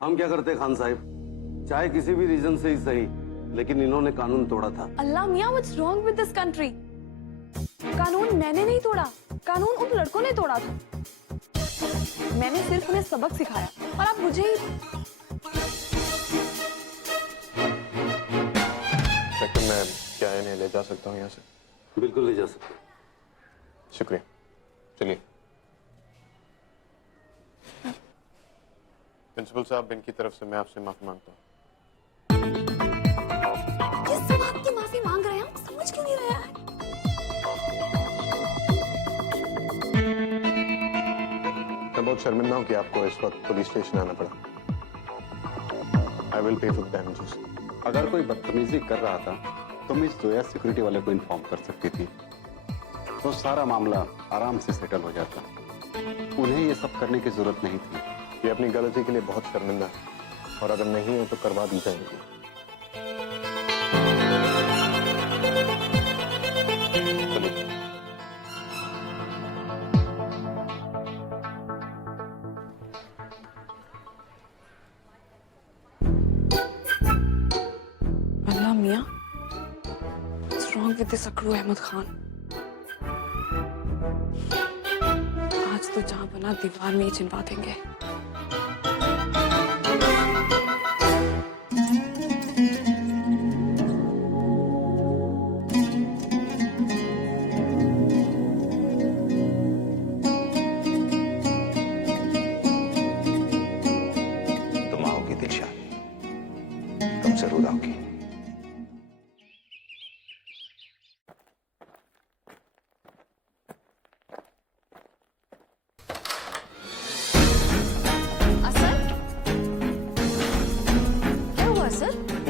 हम क्या करते खान साहब, चाहे किसी भी रीजन से ही सही, लेकिन इन्होंने कानून तोड़ा था। अल्लाह मियां, what's wrong with this country? कानून मैंने नहीं तोड़ा, कानून उन लड़कों ने तोड़ा था। मैंने सिर्फ उन्हें सबक सिखाया और आप मुझे ही। मैं क्या इन्हें ले जा सकता हूँ यहाँ से? बिल्कुल ले जा सकते। शुक्रिया, चलिए। प्रिंसिपल साहब, इनकी तरफ से मैं आपसे माफी मांगता हूँ। ये सब आपकी माफी मांग रहे हैं, आप समझ क्यों नहीं रहे हैं? मैं बहुत शर्मिंदा हूँ कि आपको इस वक्त पुलिस स्टेशन आना पड़ा। I will pay for the damages. अगर कोई बदतमीजी कर रहा था तो मिस जोया सिक्योरिटी वाले को इन्फॉर्म कर सकती थी, तो सारा मामला आराम से सेटल हो जाता। उन्हें ये सब करने की जरूरत नहीं थी। ये अपनी गलती के लिए बहुत शर्मिंदा है, और अगर नहीं है तो करवा दी जाएगी। चलिए। अल्लाह मियां, what's wrong with this Akru Ahmed Khan? आज तो जहां बना दीवार में ही चिनवा देंगे। तुम आओगी दिलशाद, तुम जरूर आओगी।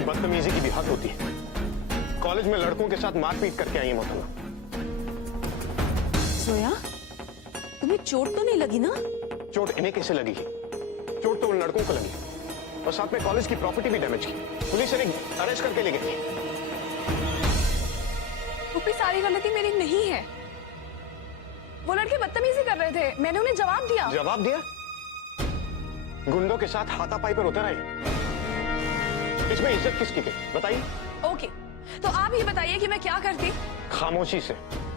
बदतमीजी की भी हद होती है। कॉलेज में लड़कों के साथ मारपीट करके आई है मोहतरमा। जोया, तुम्हें चोट तो नहीं लगी ना? चोट इन्हें कैसे लगी? चोट तो उन लड़कों को लगी, और साथ में कॉलेज की प्रॉपर्टी भी डैमेज की। पुलिस इन्हें अरेस्ट करके ले गई थी। वो भी सारी गलती मेरी नहीं है। वो लड़के बदतमीजी कर रहे थे, मैंने उन्हें जवाब दिया। जवाब दिया? गुंडों के साथ हाथापाई पर उतर आए। इसमें इज्जत किसकी गई बताइए? ओके, तो आप ये बताइए कि मैं क्या करती? खामोशी से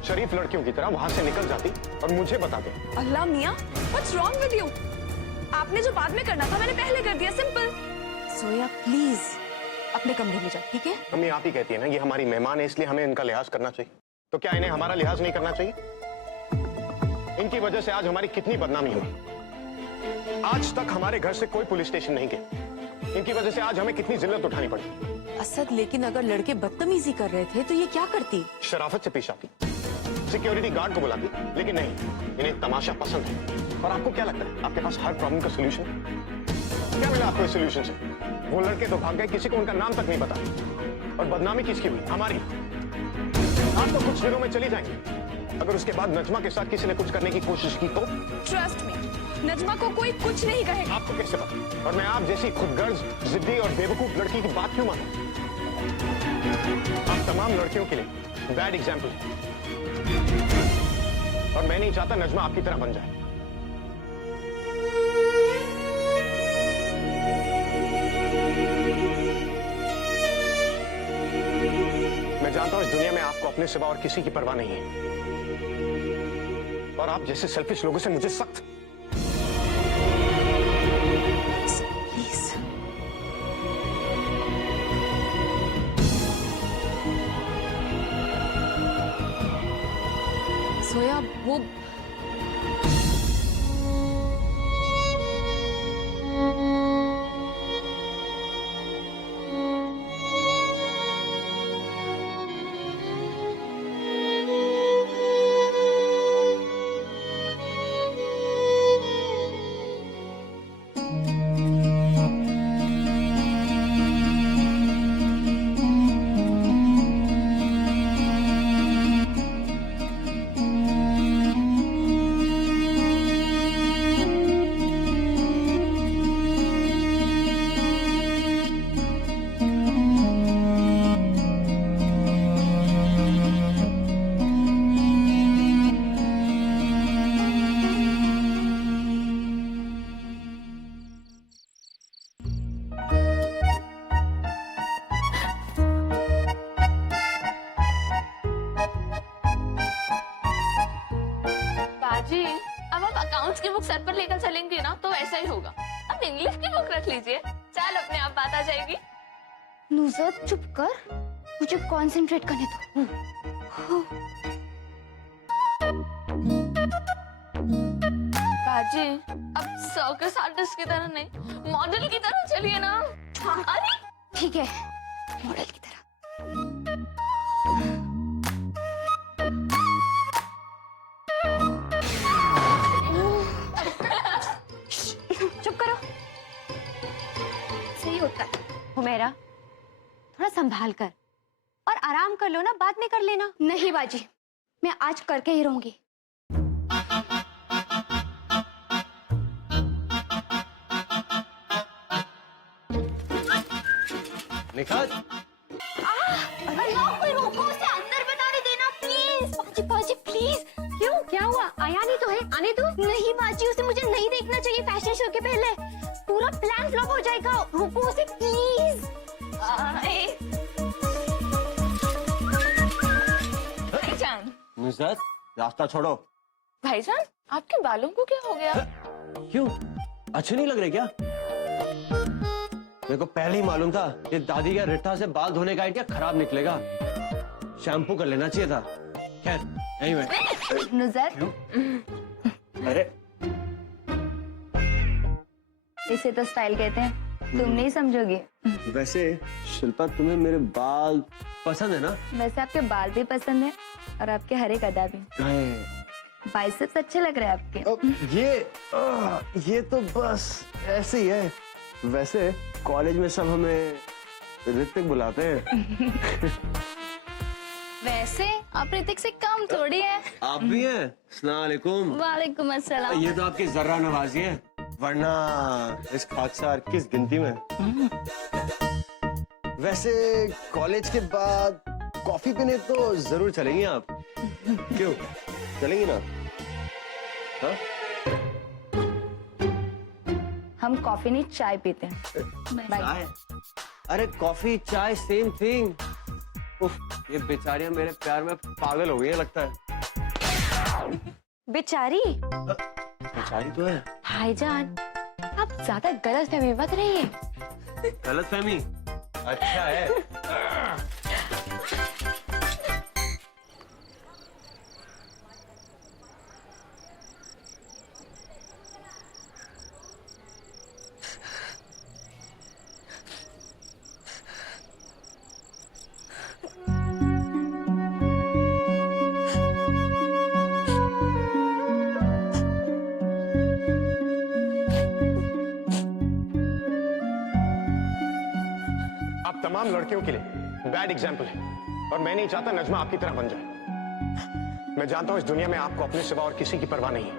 शरीफ लड़कियों की तरह वहां से निकल जाती और मुझे बताते। अल्लाह मियां, व्हाट्स रॉन्ग विद यू? आपने जो बाद में करना था मैंने पहले कर दिया, सिंपल। सोया प्लीज अपने कमरे में जा, ठीक है? मम्मी आप ही कहती है ना ये हमारी मेहमान है, इसलिए हमें इनका लिहाज करना चाहिए। तो क्या इन्हें हमारा लिहाज नहीं करना चाहिए? इनकी वजह से आज हमारी कितनी बदनामी हुई। आज तक हमारे घर से कोई पुलिस स्टेशन नहीं गया। इनकी वजह से आज हमें कितनी जिल्लत उठानी पड़ी। असद, लेकिन अगर लड़के बदतमीजी कर रहे थे तो ये क्या करती? शराफत से पेश आती, सिक्योरिटी गार्ड को बुलाती, लेकिन नहीं, इन्हें तमाशा पसंद है। और आपको क्या लगता है आपके पास हर प्रॉब्लम का सोल्यूशन? क्या मिला आपको इस सोल्यूशन से? वो लड़के तो भाग गए, किसी को उनका नाम तक नहीं पता। और बदनामी किसकी हुई? हमारी। आप तो कुछ दिनों में चली जाएंगी। अगर उसके बाद नजमा के साथ किसी ने कुछ करने की कोशिश की तो? ट्रस्ट मी, नजमा को कोई कुछ नहीं कहेगा। आपको कैसे पता? और मैं आप जैसी खुदगर्ज, जिद्दी और बेवकूफ लड़की की बात क्यों मानूं? आप तमाम लड़कियों के लिए बैड एग्जाम्पल हैं। और मैं नहीं चाहता नजमा आपकी तरह बन जाए। मैं जानता हूं इस दुनिया में आपको अपने सिवा और किसी की परवाह नहीं है, और आप जैसे सेल्फिश लोगों से मुझे सख्त। सोया, वो अकाउंट्स की बुक सर पर लेकर चलेंगे ना तो वैसा ही होगा। अब इंग्लिश की बुक रख लीजिए, चल अपने आप बात आ जाएगी। नुसरत चुप कर, मुझे कंसंट्रेट करने दो। बाजी अब सर्कस आर्टिस्ट की तरह नहीं, मॉडल की तरह चलिए ना। अरे ठीक है, मॉडल की तरह। चुप करो। सही होता है हुमैरा, थोड़ा संभाल कर और आराम कर लो ना, बाद में कर लेना। नहीं बाजी, मैं आज करके ही रहूंगी। निखात, अल्लाह कोई रोको, उसे अंदर बनाने देना प्लीज। बाजी बाजी प्लीज। क्यों, क्या हुआ? आया नहीं तो है, आने दो। नहीं बाजी, उसे मुझे नहीं देखना चाहिए फैशन शो के पहले, पूरा प्लान फ्लॉप हो जाएगा। रोको उसे प्लीज। भाईजान, नुसरत रास्ता छोड़ो। भाईजान आपके बालों को क्या हो गया? क्यों, अच्छे नहीं लग रहे क्या? मेरे को पहले ही मालूम था कि दादी का रिट्टा से बाल धोने का आइडिया खराब निकलेगा। शैम्पू कर लेना चाहिए था। खैर anyway। नुजर, अरे इसे तो स्टाइल कहते हैं, तुम नहीं समझोगे। वैसे शिल्पा, तुम्हें मेरे बाल पसंद है ना? वैसे आपके बाल भी पसंद है और आपके हर एक अदा भी। बाइसेप्स अच्छे लग रहे हैं आपके। ये तो बस ऐसे ही है। वैसे कॉलेज में सब हमें ऋतिक बुलाते हैं। वैसे आप ऋतिक से कम थोड़ी है। आप भी हैं? अस्सलाम वालेकुम। वालेकुम अस्सलाम। ये तो आपकी जर्रा नवाजी है, वरना इस खाकसार किस गिनती में। वैसे कॉलेज के बाद कॉफी पीने तो जरूर चलेंगी आप। क्यों, चलेंगी ना? हाँ? हम कॉफी नहीं चाय पीते हैं। चाय? अरे कॉफी चाय सेम थिंग। उफ, ये बेचारियां मेरे प्यार में पागल हो गई है लगता है। बेचारी? बेचारी तो है। भाईजान, आप ज्यादा गलतफहमी मत रहिए। गलतफहमी? अच्छा है। आप तमाम लड़कियों के लिए बैड एग्जाम्पल है और मैं नहीं चाहता नजमा आपकी तरह बन जाए। मैं जानता हूं इस दुनिया में आपको अपने सिवा और किसी की परवाह नहीं है।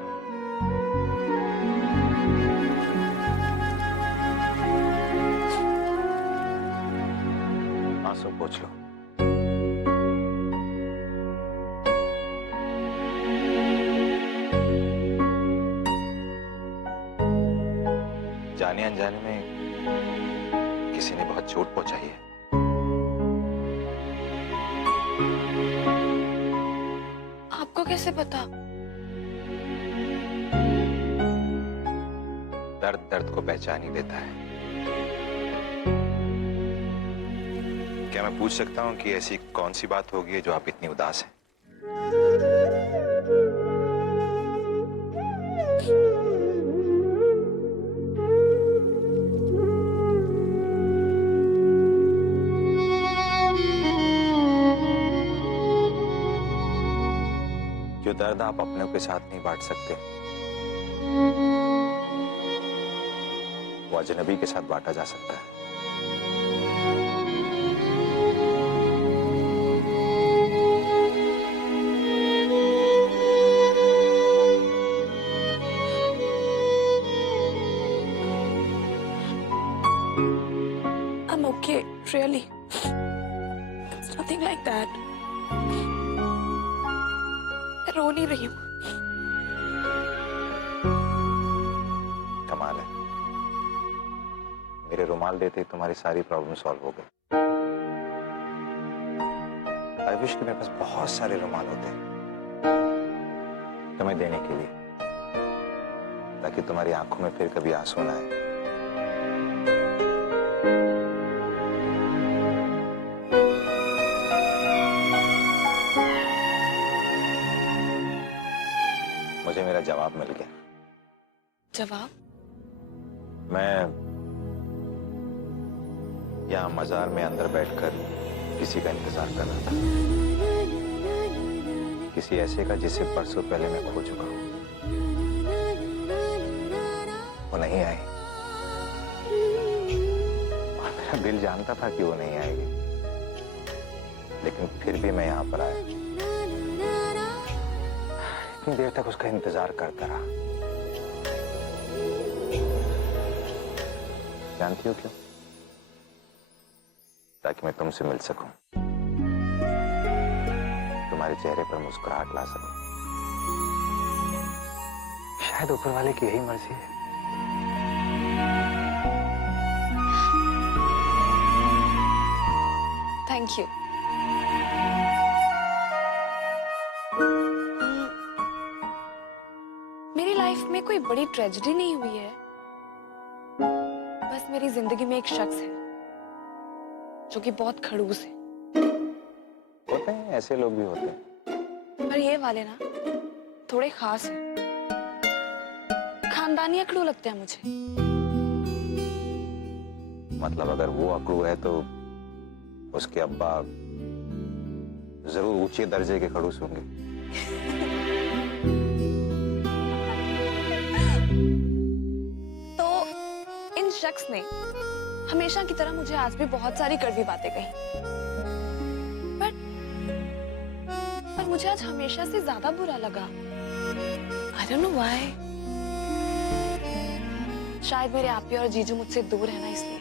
आंसू पोंछ लो। जाने अनजाने में किसी ने बहुत चोट पहुंचाई है। आपको कैसे पता? दर्द दर्द को पहचान ही देता है। क्या मैं पूछ सकता हूं कि ऐसी कौन सी बात होगी जो आप इतनी उदास हैं? जो दर्द आप अपनों के साथ नहीं बांट सकते, वो अजनबी के साथ बांटा जा सकता है। I'm okay, really. It's nothing like that. मैं रो नहीं रही हूँ। कमाल है, मेरे रुमाल देते ही तुम्हारी सारी प्रॉब्लम सॉल्व हो गई। आई विश कि मेरे पास बहुत सारे रुमाल होते तुम्हें देने के लिए। ताकि तुम्हारी आंखों में फिर कभी आंसू ना आए। मुझे मेरा जवाब मिल गया। जवाब? मैं यहाँ मजार में अंदर बैठकर किसी का इंतजार कर रहा था, किसी ऐसे का जिसे परसों पहले मैं खो चुका हूं। वो नहीं आई और मेरा दिल जानता था कि वो नहीं आएगी, लेकिन फिर भी मैं यहाँ पर आया। इतनी देर तक उसका इंतजार करता रहा। जानती हो क्यों? ताकि मैं तुमसे मिल सकूं, तुम्हारे चेहरे पर मुस्कुराहट ला सकूं। शायद ऊपर वाले की यही मर्जी है। Thank you. मेरी लाइफ में कोई बड़ी ट्रेजेडी नहीं हुई है, बस मेरी जिंदगी में एक शख्स है जो कि बहुत खड़ूस है। होते हैं, ऐसे लोग भी होते हैं। पर ये वाले ना थोड़े खास हैं, खानदानी अकड़ू लगते हैं मुझे। मतलब अगर वो अकड़ू है तो उसके अब्बा जरूर ऊंचे दर्जे के खड़ूस होंगे। तो इन शख्स ने हमेशा की तरह मुझे आज भी बहुत सारी कड़वी बातें कही, पर मुझे आज हमेशा से ज्यादा बुरा लगा। I don't know why। शायद मेरे आपी और जीजू मुझसे दूर है ना, इसलिए।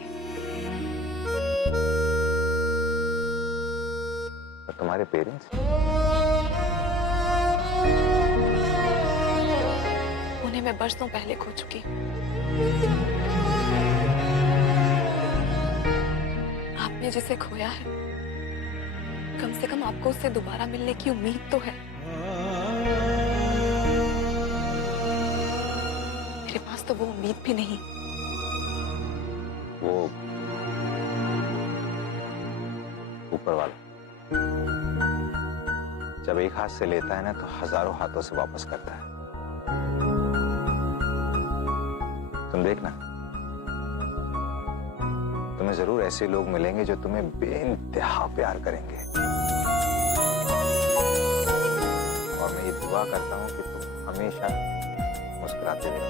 और तुम्हारे पेरेंट्स? उन्हें मैं बरसों पहले खो चुकी। आपने जिसे खोया है, कम से कम आपको उससे दोबारा मिलने की उम्मीद तो है। मेरे पास तो वो उम्मीद भी नहीं। वो ऊपर वाला जब एक हाथ से लेता है ना तो हजारों हाथों से वापस करता है। तुम देखना, तुम्हें जरूर ऐसे लोग मिलेंगे जो तुम्हें बेइंतहा प्यार करेंगे। और मैं ये दुआ करता हूं कि तुम हमेशा मुस्कुराते रहो।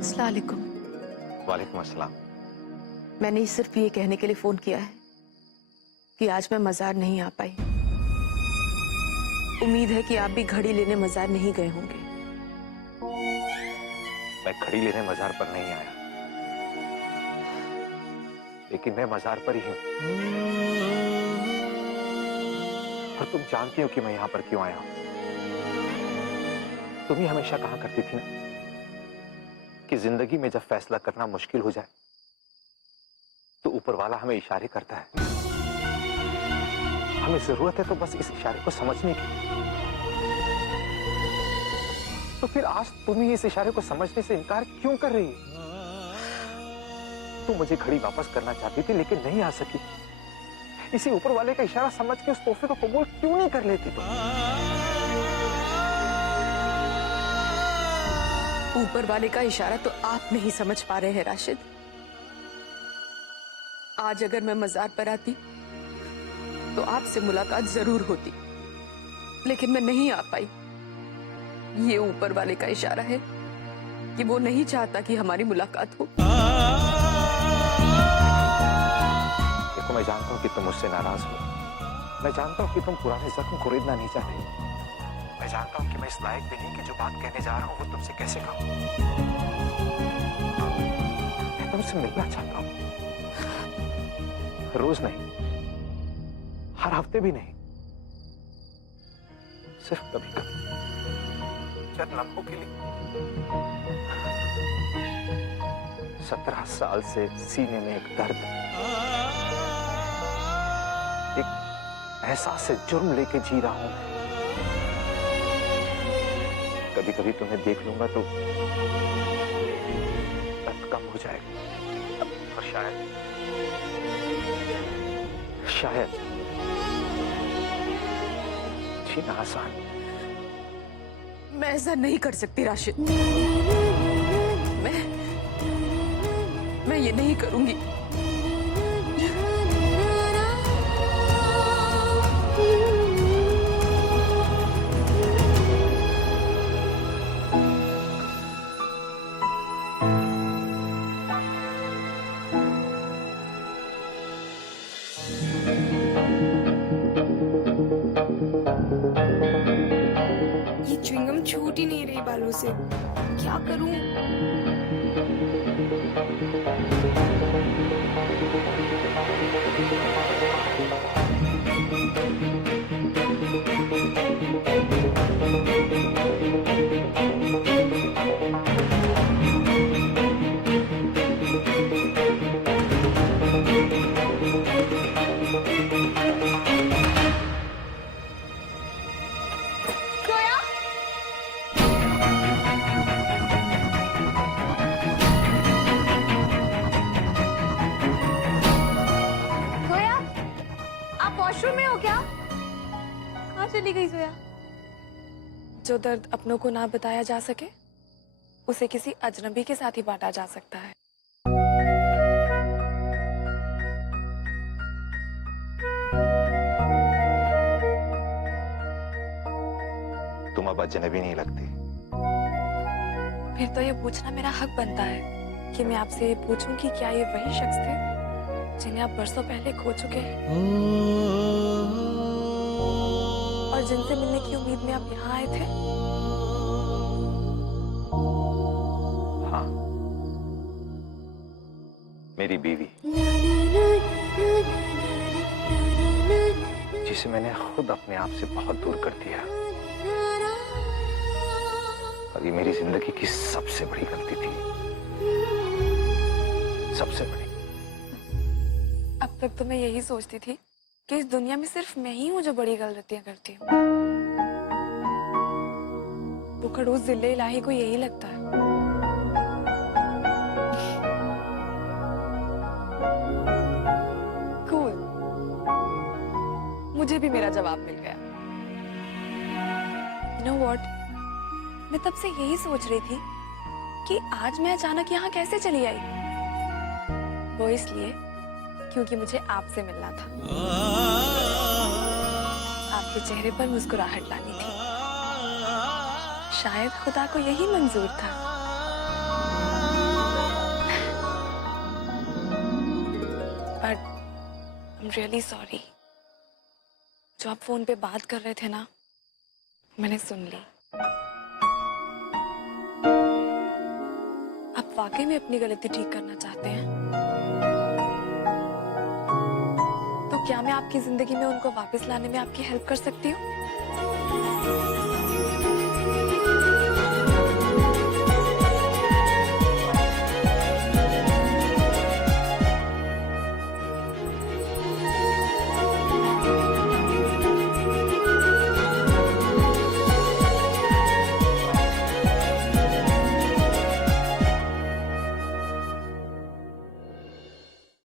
अस्सलामुअलैकुम। वालेकुम अस्सलाम। मैंने सिर्फ ये कहने के लिए फोन किया है कि आज मैं मजार नहीं आ पाई। उम्मीद है कि आप भी घड़ी लेने मजार नहीं गए होंगे। मैं घड़ी लेने मजार पर नहीं आया, लेकिन मैं मजार पर ही हूं। और तुम जानती हो कि मैं यहां पर क्यों आया हूं। तुम ही हमेशा कहा करती थी ना कि जिंदगी में जब फैसला करना मुश्किल हो जाए तो ऊपर वाला हमें इशारे करता है। हमें जरूरत है तो बस इस इशारे को समझने की। तो फिर आज तुम ही इस इशारे को समझने से इनकार क्यों कर रही हो? तुम मुझे घड़ी वापस करना चाहती थी लेकिन नहीं आ सकी। इसी ऊपर वाले का इशारा समझ के उस तोहफे को कबूल क्यों नहीं कर लेती तुम? ऊपर वाले का इशारा तो आप नहीं समझ पा रहे हैं राशिद। आज अगर मैं मजार पर आती तो आपसे मुलाकात जरूर होती, लेकिन मैं नहीं आ पाई। ये ऊपर वाले का इशारा है कि वो नहीं चाहता कि हमारी मुलाकात हो। देखो, मैं जानता हूं कि तुम मुझसे नाराज हो। मैं जानता हूं कि तुम पुराने जख्म को खरीदना नहीं चाहते। मैं जानता हूं कि मैं इस लायक भी नहीं कि जो बात कहने जा रहा हूं वो तुमसे कैसे कहूं। मैं तुमसे मिलना चाहता हूं, रोज नहीं, हर हफ्ते भी नहीं, सिर्फ कभी कभी, चंद लम्हों के लिए। 17 साल से सीने में एक दर्द, एक एहसास से जुर्म लेके जी रहा हूं। कभी कभी तुम्हें देख लूंगा तो दर्द कम हो जाएगा और शायद जीना आसान। मैं ऐसा नहीं कर सकती राशिद। मैं ये नहीं करूंगी। ये च्युइंगम छूट ही नहीं रही बालों से, क्या करूं? जोया, आप वॉशरूम में हो क्या? कहाँ चली गई जोया? जो दर्द अपनों को ना बताया जा सके, उसे किसी अजनबी के साथ ही बांटा जा सकता है। तुम अब अजनबी नहीं लगती। फिर तो ये पूछना मेरा हक बनता है कि मैं आपसे ये पूछूं कि क्या ये वही शख्स थे जिन्हें आप बरसों पहले खो चुके हैं और जिनसे मिलने की उम्मीद में आप यहाँ आए थे? हाँ, मेरी बीवी, जिसे मैंने खुद अपने आप से बहुत दूर कर दिया। और ये मेरी जिंदगी की सबसे बड़ी गलती थी, सबसे बड़ी। अब तक तो मैं यही सोचती थी कि इस दुनिया में सिर्फ मैं ही हूँ जो बड़ी गलतियां करती हूँ। वो खड़ूस जिले इलाही को यही लगता है। कूल, मुझे भी मेरा जवाब मिल गया। You know what? मैं तब से यही सोच रही थी कि आज मैं अचानक यहाँ कैसे चली आई। वो इसलिए क्योंकि मुझे आपसे मिलना था, आपके चेहरे पर मुस्कुराहट लानी थी। शायद खुदा को यही मंजूर था। But I am really sorry. जो आप फोन पे बात कर रहे थे ना, मैंने सुन ली। आप वाकई में अपनी गलती ठीक करना चाहते हैं? तो क्या मैं आपकी जिंदगी में उनको वापस लाने में आपकी हेल्प कर सकती हूँ?